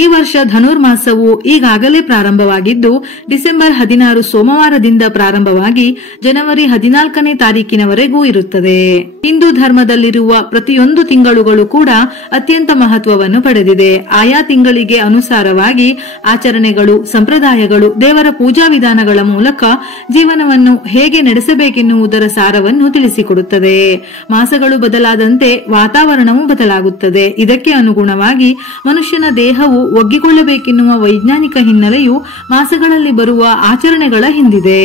ಈ ವರ್ಷ ಧನುರ್ಮಾಸವು ಈಗಾಗಲೇ ಪ್ರಾರಂಭವಾಗಿದ್ದು ಡಿಸೆಂಬರ್ 16 ಸೋಮವಾರದಿಂದ ಪ್ರಾರಂಭವಾಗಿ ಜನವರಿ 14ನೇ ತಾರೀಕಿನವರೆಗೂ ಇರುತ್ತದೆ. ಹಿಂದೂ ಧರ್ಮದಲ್ಲಿರುವ ಪ್ರತಿಯೊಂದು ತಿಂಗಳುಗಳು ಕೂಡ ಅತ್ಯಂತ ಮಹತ್ವವನ್ನು ಪಡೆದಿದೆ. ಆಯಾ ತಿಂಗಳಿಗೆ ಅನುಸಾರವಾಗಿ ಆಚರಣೆಗಳು, ಸಂಪ್ರದಾಯಗಳು, ದೇವರ ಪೂಜಾ ವಿಧಾನಗಳ ಮೂಲಕ ಜೀವನವನ್ನು ಹೇಗೆ ನಡೆಸಬೇಕೆನ್ನುವುದರ ಸಾರವನ್ನು ತಿಳಿಸಿಕೊಡುತ್ತದೆ. ಮಾಸಗಳು ಬದಲಾದಂತೆ ವಾತಾವರಣವೂ ಬದಲಾಗುತ್ತದೆ. ಇದಕ್ಕೆ ಅನುಗುಣವಾಗಿ ಮನುಷ್ಯನ ದೇಹವು ಒಗ್ಗಿಕೊಳ್ಳಬೇಕೆನ್ನುವ ವೈಜ್ಞಾನಿಕ ಹಿನ್ನೆಲೆಯು ಮಾಸಗಳಲ್ಲಿ ಬರುವ ಆಚರಣೆಗಳ ಹಿಂದಿದೆ.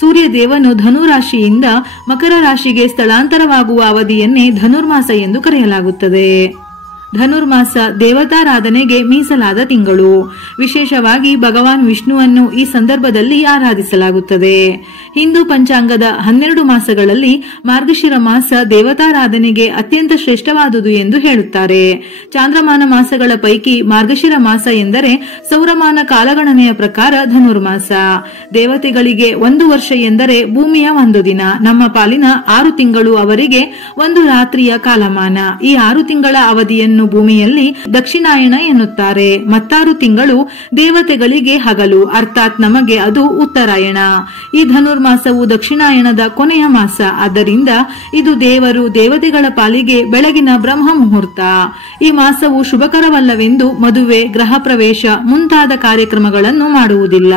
ಸೂರ್ಯ ದೇವನು ಧನು ರಾಶಿಯಿಂದ ಮಕರ ರಾಶಿಗೆ ಸ್ಥಳಾಂತರವಾಗುವ ಅವಧಿಯನ್ನೇ ಧನುರ್ಮಾಸ ಎಂದು ಕರೆಯಲಾಗುತ್ತದೆ. ಧನುರ್ಮಾಸ ದೇವತಾರಾಧನೆಗೆ ಮೀಸಲಾದ ತಿಂಗಳು. ವಿಶೇಷವಾಗಿ ಭಗವಾನ್ ವಿಷ್ಣುವನ್ನು ಈ ಸಂದರ್ಭದಲ್ಲಿ ಆರಾಧಿಸಲಾಗುತ್ತದೆ. ಹಿಂದೂ ಪಂಚಾಂಗದ 12 ಮಾಸಗಳಲ್ಲಿ ಮಾರ್ಗಶಿರ ಮಾಸ ದೇವತಾರಾಧನೆಗೆ ಅತ್ಯಂತ ಶ್ರೇಷ್ಠವಾದುದು ಎಂದು ಹೇಳುತ್ತಾರೆ. ಚಾಂದ್ರಮಾನ ಮಾಸಗಳ ಪೈಕಿ ಮಾರ್ಗಶಿರ ಮಾಸ ಎಂದರೆ ಸೌರಮಾನ ಕಾಲಗಣನೆಯ ಪ್ರಕಾರ ಧನುರ್ಮಾಸ. ದೇವತೆಗಳಿಗೆ 1 ವರ್ಷ ಎಂದರೆ ಭೂಮಿಯ 1 ದಿನ. ನಮ್ಮ ಪಾಲಿನ 6 ತಿಂಗಳು ಅವರಿಗೆ 1 ರಾತ್ರಿಯ ಕಾಲಮಾನ. ಈ 6 ತಿಂಗಳ ಅವಧಿಯನ್ನು ಭೂಮಿಯಲ್ಲಿ ದಕ್ಷಿಣಾಯಣ ಎನ್ನುತ್ತಾರೆ. ಮತ್ತಾರು ತಿಂಗಳು ದೇವತೆಗಳಿಗೆ ಹಗಲು, ಅರ್ಥಾತ್ ನಮಗೆ ಅದು ಉತ್ತರಾಯಣ. ಈ ಧನುರ್ಮಾಸವು ದಕ್ಷಿಣಾಯಣದ ಕೊನೆಯ ಮಾಸ. ಆದ್ದರಿಂದ ಇದು ದೇವರು ದೇವತೆಗಳ ಪಾಲಿಗೆ ಬೆಳಗಿನ ಬ್ರಹ್ಮ ಮುಹೂರ್ತ. ಈ ಮಾಸವು ಶುಭಕರವಲ್ಲವೆಂದು ಮದುವೆ, ಗೃಹ ಪ್ರವೇಶ ಮುಂತಾದ ಕಾರ್ಯಕ್ರಮಗಳನ್ನು ಮಾಡುವುದಿಲ್ಲ.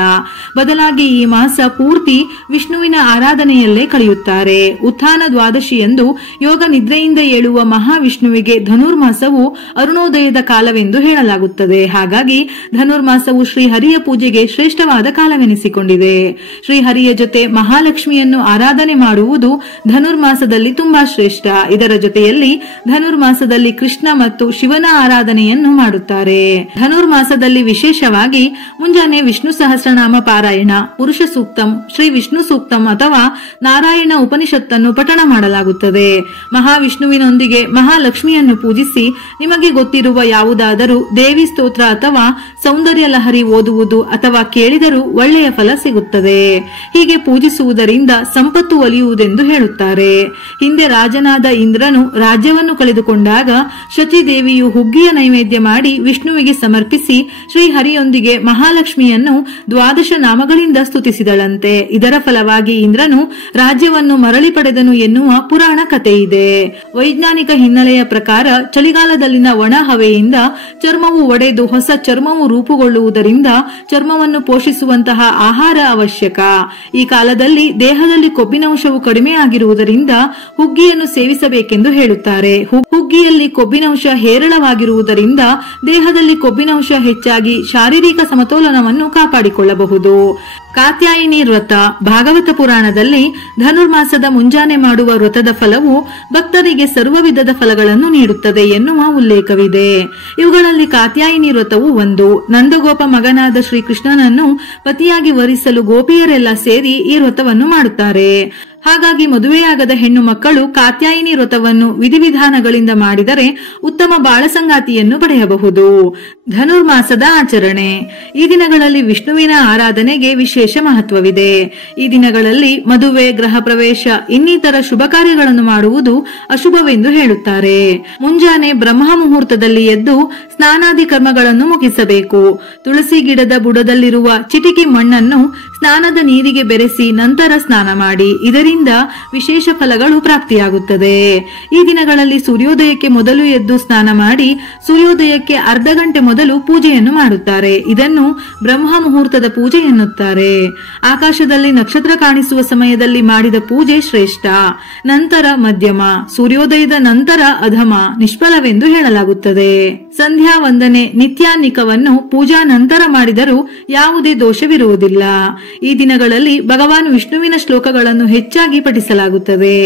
ಬದಲಾಗಿ ಈ ಮಾಸ ಪೂರ್ತಿ ವಿಷ್ಣುವಿನ ಆರಾಧನೆಯಲ್ಲೇ ಕಳೆಯುತ್ತಾರೆ. ಉತ್ಥಾನ ದ್ವಾದಶಿಯಂದು ಯೋಗ ನಿದ್ರೆಯಿಂದ ಏಳುವ ಮಹಾವಿಷ್ಣುವಿಗೆ ಧನುರ್ಮಾಸವು ಅರುಣೋದಯದ ಕಾಲವೆಂದು ಹೇಳಲಾಗುತ್ತದೆ. ಹಾಗಾಗಿ ಧನುರ್ಮಾಸವು ಶ್ರೀಹರಿಯ ಪೂಜೆಗೆ ಶ್ರೇಷ್ಠವಾದ ಕಾಲವೆನಿಸಿಕೊಂಡಿದೆ. ಶ್ರೀಹರಿಯ ಜೊತೆ ಮಹಾಲಕ್ಷ್ಮಿಯನ್ನು ಆರಾಧನೆ ಮಾಡುವುದು ಧನುರ್ಮಾಸದಲ್ಲಿ ತುಂಬಾ ಶ್ರೇಷ್ಠ. ಇದರ ಜೊತೆಯಲ್ಲಿ ಧನುರ್ಮಾಸದಲ್ಲಿ ಕೃಷ್ಣ ಮತ್ತು ಶಿವನ ಆರಾಧನೆಯನ್ನು ಮಾಡುತ್ತಾರೆ. ಧನುರ್ಮಾಸದಲ್ಲಿ ವಿಶೇಷವಾಗಿ ಮುಂಜಾನೆ ವಿಷ್ಣು ಸಹಸ್ರನಾಮ ಪಾರಾಯಣ, ಪುರುಷ ಸೂಕ್ತಂ, ಶ್ರೀ ವಿಷ್ಣು ಸೂಕ್ತಂ ಅಥವಾ ನಾರಾಯಣ ಉಪನಿಷತ್ತನ್ನು ಪಠಣ ಮಾಡಲಾಗುತ್ತದೆ. ಮಹಾವಿಷ್ಣುವಿನೊಂದಿಗೆ ಮಹಾಲಕ್ಷ್ಮಿಯನ್ನು ಪೂಜಿಸಿ ನಿಮಗೆ ಗೊತ್ತಿರುವ ಯಾವುದಾದರೂ ದೇವಿ ಸ್ತೋತ್ರ ಅಥವಾ ಸೌಂದರ್ಯ ಲಹರಿ ಓದುವುದು ಅಥವಾ ಕೇಳಿದರೂ ಒಳ್ಳೆಯ ಫಲ ಸಿಗುತ್ತದೆ. ಹೀಗೆ ಪೂಜಿಸುವುದರಿಂದ ಸಂಪತ್ತು ಒಲಿಯುವುದೆಂದು ಹೇಳುತ್ತಾರೆ. ಹಿಂದೆ ರಾಜನಾದ ಇಂದ್ರನು ರಾಜ್ಯವನ್ನು ಕಳೆದುಕೊಂಡಾಗ ಶಚಿದೇವಿಯು ಹುಗ್ಗಿಯ ನೈವೇದ್ಯ ಮಾಡಿ ವಿಷ್ಣುವಿಗೆ ಸಮರ್ಪಿಸಿ ಶ್ರೀಹರಿಯೊಂದಿಗೆ ಮಹಾಲಕ್ಷ್ಮಿಯನ್ನು 12 ನಾಮಗಳಿಂದ ಸ್ತುತಿಸಿದಳಂತೆ. ಇದರ ಫಲವಾಗಿ ಇಂದ್ರನು ರಾಜ್ಯವನ್ನು ಮರಳಿ ಪಡೆದನು ಎನ್ನುವ ಪುರಾಣ ಕಥೆಯಿದೆ. ವೈಜ್ಞಾನಿಕ ಹಿನ್ನೆಲೆಯ ಪ್ರಕಾರ ಚಳಿಗಾಲದಲ್ಲಿನ ಒಣ ಹವೆಯಿಂದ ಚರ್ಮವು ಒಡೆದು ಹೊಸ ಚರ್ಮವು ರೂಪುಗೊಳ್ಳುವುದರಿಂದ ಚರ್ಮವನ್ನು ಪೋಷಿಸುವಂತಹ ಆಹಾರ ಅವಶ್ಯಕ. ಈ ಕಾಲದಲ್ಲಿ ದೇಹದಲ್ಲಿ ಕೊಬ್ಬಿನಂಶವು ಕಡಿಮೆ ಆಗಿರುವುದರಿಂದ ಹುಗ್ಗಿಯನ್ನು ಸೇವಿಸಬೇಕೆಂದು ಹೇಳುತ್ತಾರೆ. ಹುಗ್ಗಿಯಲ್ಲಿ ಕೊಬ್ಬಿನಂಶ ಹೇರಳವಾಗಿರುವುದರಿಂದ ದೇಹದಲ್ಲಿ ಕೊಬ್ಬಿನಂಶ ಹೆಚ್ಚಾಗಿ ಶಾರೀರಿಕ ಸಮತೋಲನವನ್ನು ಕಾಪಾಡಿಕೊಳ್ಳಬಹುದು. ಕಾತ್ಯಾಯಿನಿ ವ್ರತ. ಭಾಗವತ ಪುರಾಣದಲ್ಲಿ ಧನುರ್ಮಾಸದ ಮುಂಜಾನೆ ಮಾಡುವ ವ್ರತದ ಫಲವು ಭಕ್ತರಿಗೆ ಸರ್ವ ವಿಧದ ಫಲಗಳನ್ನು ನೀಡುತ್ತದೆ ಎನ್ನುವ ಉಲ್ಲೇಖವಿದೆ. ಇವುಗಳಲ್ಲಿ ಕಾತ್ಯಾಯಿನಿ ವ್ರತವು ಒಂದು. ನಂದಗೋಪ ಮಗನಾದ ಶ್ರೀಕೃಷ್ಣನನ್ನು ಪತಿಯಾಗಿ ವರಿಸಲು ಗೋಪಿಯರೆಲ್ಲ ಸೇರಿ ಈ ವ್ರತವನ್ನು ಮಾಡುತ್ತಾರೆ. ಹಾಗಾಗಿ ಮದುವೆಯಾಗದ ಹೆಣ್ಣು ಮಕ್ಕಳು ಕಾತ್ಯಾಯಿನಿ ವ್ರತವನ್ನು ವಿಧಿವಿಧಾನಗಳಿಂದ ಮಾಡಿದರೆ ಉತ್ತಮ ಬಾಳ ಸಂಗಾತಿಯನ್ನು ಪಡೆಯಬಹುದು. ಧನುರ್ಮಾಸದ ಆಚರಣೆ. ಈ ದಿನಗಳಲ್ಲಿ ವಿಷ್ಣುವಿನ ಆರಾಧನೆಗೆ ವಿಶೇಷ ಮಹತ್ವವಿದೆ. ಈ ದಿನಗಳಲ್ಲಿ ಮದುವೆ, ಗೃಹ ಪ್ರವೇಶ ಇನ್ನಿತರ ಶುಭ ಕಾರ್ಯಗಳನ್ನು ಮಾಡುವುದು ಅಶುಭವೆಂದು ಹೇಳುತ್ತಾರೆ. ಮುಂಜಾನೆ ಬ್ರಹ್ಮ ಮುಹೂರ್ತದಲ್ಲಿ ಎದ್ದು ಸ್ನಾನಾದಿ ಕರ್ಮಗಳನ್ನು ಮುಗಿಸಬೇಕು. ತುಳಸಿ ಗಿಡದ ಬುಡದಲ್ಲಿರುವ ಚಿಟಿಕೆ ಮಣ್ಣನ್ನು ಸ್ನಾನದ ನೀರಿಗೆ ಬೆರೆಸಿ ನಂತರ ಸ್ನಾನ ಮಾಡಿ. ಇದರಿಂದ ವಿಶೇಷ ಫಲಗಳು ಪ್ರಾಪ್ತಿಯಾಗುತ್ತದೆ. ಈ ದಿನಗಳಲ್ಲಿ ಸೂರ್ಯೋದಯಕ್ಕೆ ಮೊದಲು ಎದ್ದು ಸ್ನಾನ ಮಾಡಿ ಸೂರ್ಯೋದಯಕ್ಕೆ ಅರ್ಧ ಗಂಟೆ ಮೊದಲು ಪೂಜೆಯನ್ನು ಮಾಡುತ್ತಾರೆ. ಇದನ್ನು ಬ್ರಹ್ಮ ಮುಹೂರ್ತದ ಪೂಜೆ ಎನ್ನುತ್ತಾರೆ. ಆಕಾಶದಲ್ಲಿ ನಕ್ಷತ್ರ ಕಾಣಿಸುವ ಸಮಯದಲ್ಲಿ ಮಾಡಿದ ಪೂಜೆ ಶ್ರೇಷ್ಠ. ನಂತರ ಮಧ್ಯಮ, ಸೂರ್ಯೋದಯದ ನಂತರ ಅಧಮ, ನಿಷ್ಫಲವೆಂದು ಹೇಳಲಾಗುತ್ತದೆ. ಸಂಧ್ಯಾ ವಂದನೆ ನಿತ್ಯಾನ್ನಿಕವನ್ನು ಪೂಜಾ ನಂತರ ಮಾಡಿದರೂ ಯಾವುದೇ ದೋಷವಿರುವುದಿಲ್ಲ. ಈ ದಿನಗಳಲ್ಲಿ ಭಗವಾನ್ ವಿಷ್ಣುವಿನ ಶ್ಲೋಕಗಳನ್ನು ಹೆಚ್ಚಾಗಿ ಪಠಿಸಲಾಗುತ್ತದೆ.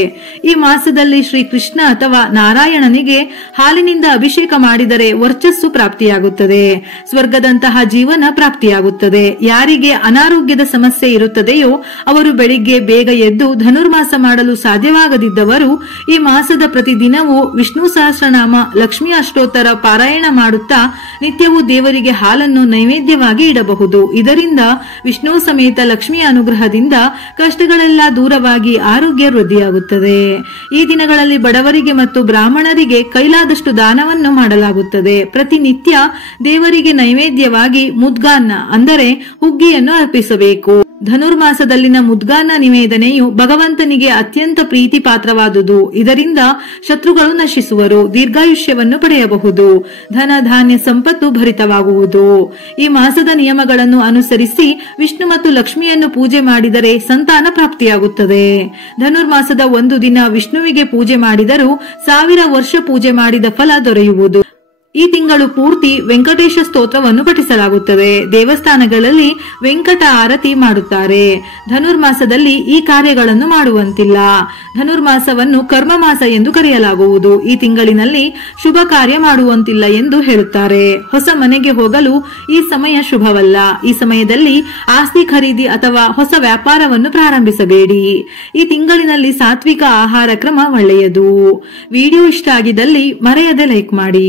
ಈ ಮಾಸದಲ್ಲಿ ಶ್ರೀಕೃಷ್ಣ ಅಥವಾ ನಾರಾಯಣನಿಗೆ ಹಾಲಿನಿಂದ ಅಭಿಷೇಕ ಮಾಡಿದರೆ ವರ್ಚಸ್ಸು ಪ್ರಾಪ್ತಿಯಾಗುತ್ತದೆ. ಸ್ವರ್ಗದಂತಹ ಜೀವನ ಪ್ರಾಪ್ತಿಯಾಗುತ್ತದೆ. ಯಾರಿಗೆ ಅನಾರೋಗ್ಯದ ಸಮಸ್ಯೆ ಇರುತ್ತದೆಯೋ ಅವರು ಬೆಳಿಗ್ಗೆ ಬೇಗ ಎದ್ದು ಧನುರ್ಮಾಸ ಮಾಡಲು ಸಾಧ್ಯವಾಗದಿದ್ದವರು ಈ ಮಾಸದ ಪ್ರತಿದಿನವೂ ವಿಷ್ಣು ಸಹಸ್ರನಾಮ, ಲಕ್ಷ್ಮೀ ಅಷ್ಟೋತ್ತರ ಪಾರಾಯಣ ಪಾರಾಯಣ ಮಾಡುತ್ತಾ ನಿತ್ಯವೂ ದೇವರಿಗೆ ಹಾಲನ್ನು ನೈವೇದ್ಯವಾಗಿ ಇಡಬಹುದು. ಇದರಿಂದ ವಿಷ್ಣು ಸಮೇತ ಲಕ್ಷ್ಮಿಯ ಅನುಗ್ರಹದಿಂದ ಕಷ್ಟಗಳೆಲ್ಲ ದೂರವಾಗಿ ಆರೋಗ್ಯ ವೃದ್ಧಿಯಾಗುತ್ತದೆ. ಈ ದಿನಗಳಲ್ಲಿ ಬಡವರಿಗೆ ಮತ್ತು ಬ್ರಾಹ್ಮಣರಿಗೆ ಕೈಲಾದಷ್ಟು ದಾನವನ್ನು ಮಾಡಲಾಗುತ್ತದೆ. ಪ್ರತಿನಿತ್ಯ ದೇವರಿಗೆ ನೈವೇದ್ಯವಾಗಿ ಮುದ್ಗಾನ್ನ ಅಂದರೆ ಹುಗ್ಗಿಯನ್ನು ಅರ್ಪಿಸಬೇಕು. ಧನುರ್ಮಾಸದಲ್ಲಿನ ಮುದ್ಗಾನ್ನ ನಿವೇದನೆಯು ಭಗವಂತನಿಗೆ ಅತ್ಯಂತ ಪ್ರೀತಿ ಪಾತ್ರವಾದುದು. ಇದರಿಂದ ಶತ್ರುಗಳು ನಶಿಸುವರು, ದೀರ್ಘಾಯುಷ್ಯವನ್ನು ಪಡೆಯಬಹುದು, ಧನ ಧಾನ್ಯ ಸಂಪತ್ತು ಭರಿತವಾಗುವುದು. ಈ ಮಾಸದ ನಿಯಮಗಳನ್ನು ಅನುಸರಿಸಿ ವಿಷ್ಣು ಮತ್ತು ಲಕ್ಷ್ಮಿಯನ್ನು ಪೂಜೆ ಮಾಡಿದರೆ ಸಂತಾನ ಪ್ರಾಪ್ತಿಯಾಗುತ್ತದೆ. ಧನುರ್ಮಾಸದ ಒಂದು ದಿನ ವಿಷ್ಣುವಿಗೆ ಪೂಜೆ ಮಾಡಿದರೂ 1000 ವರ್ಷ ಪೂಜೆ ಮಾಡಿದ ಫಲ ದೊರೆಯುವುದು. ಈ ತಿಂಗಳು ಪೂರ್ತಿ ವೆಂಕಟೇಶ ಸ್ತೋತ್ರವನ್ನು ಪಠಿಸಲಾಗುತ್ತದೆ. ದೇವಸ್ಥಾನಗಳಲ್ಲಿ ವೆಂಕಟ ಆರತಿ ಮಾಡುತ್ತಾರೆ. ಧನುರ್ಮಾಸದಲ್ಲಿ ಈ ಕಾರ್ಯಗಳನ್ನು ಮಾಡುವಂತಿಲ್ಲ. ಧನುರ್ಮಾಸವನ್ನು ಕರ್ಮ ಮಾಸ ಎಂದು ಕರೆಯಲಾಗುವುದು. ಈ ತಿಂಗಳಿನಲ್ಲಿ ಶುಭ ಕಾರ್ಯ ಮಾಡುವಂತಿಲ್ಲ ಎಂದು ಹೇಳುತ್ತಾರೆ. ಹೊಸ ಮನೆಗೆ ಹೋಗಲು ಈ ಸಮಯ ಶುಭವಲ್ಲ. ಈ ಸಮಯದಲ್ಲಿ ಆಸ್ತಿ ಖರೀದಿ ಅಥವಾ ಹೊಸ ವ್ಯಾಪಾರವನ್ನು ಪ್ರಾರಂಭಿಸಬೇಡಿ. ಈ ತಿಂಗಳಿನಲ್ಲಿ ಸಾತ್ವಿಕ ಆಹಾರ ಕ್ರಮ ಒಳ್ಳೆಯದು. ವಿಡಿಯೋ ಇಷ್ಟ ಆಗಿದ್ದಲ್ಲಿ ಮರೆಯದೆ ಲೈಕ್ ಮಾಡಿ.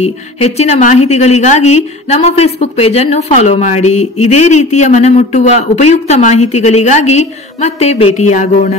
ಹೆಚ್ಚಿನ ಮಾಹಿತಿಗಳಿಗಾಗಿ ನಮ್ಮ ಫೇಸ್ಬುಕ್ ಪೇಜ್ ಅನ್ನು ಫಾಲೋ ಮಾಡಿ. ಇದೇ ರೀತಿಯ ಮನಮುಟ್ಟುವ ಉಪಯುಕ್ತ ಮಾಹಿತಿಗಳಿಗಾಗಿ ಮತ್ತೆ ಭೇಟಿಯಾಗೋಣ.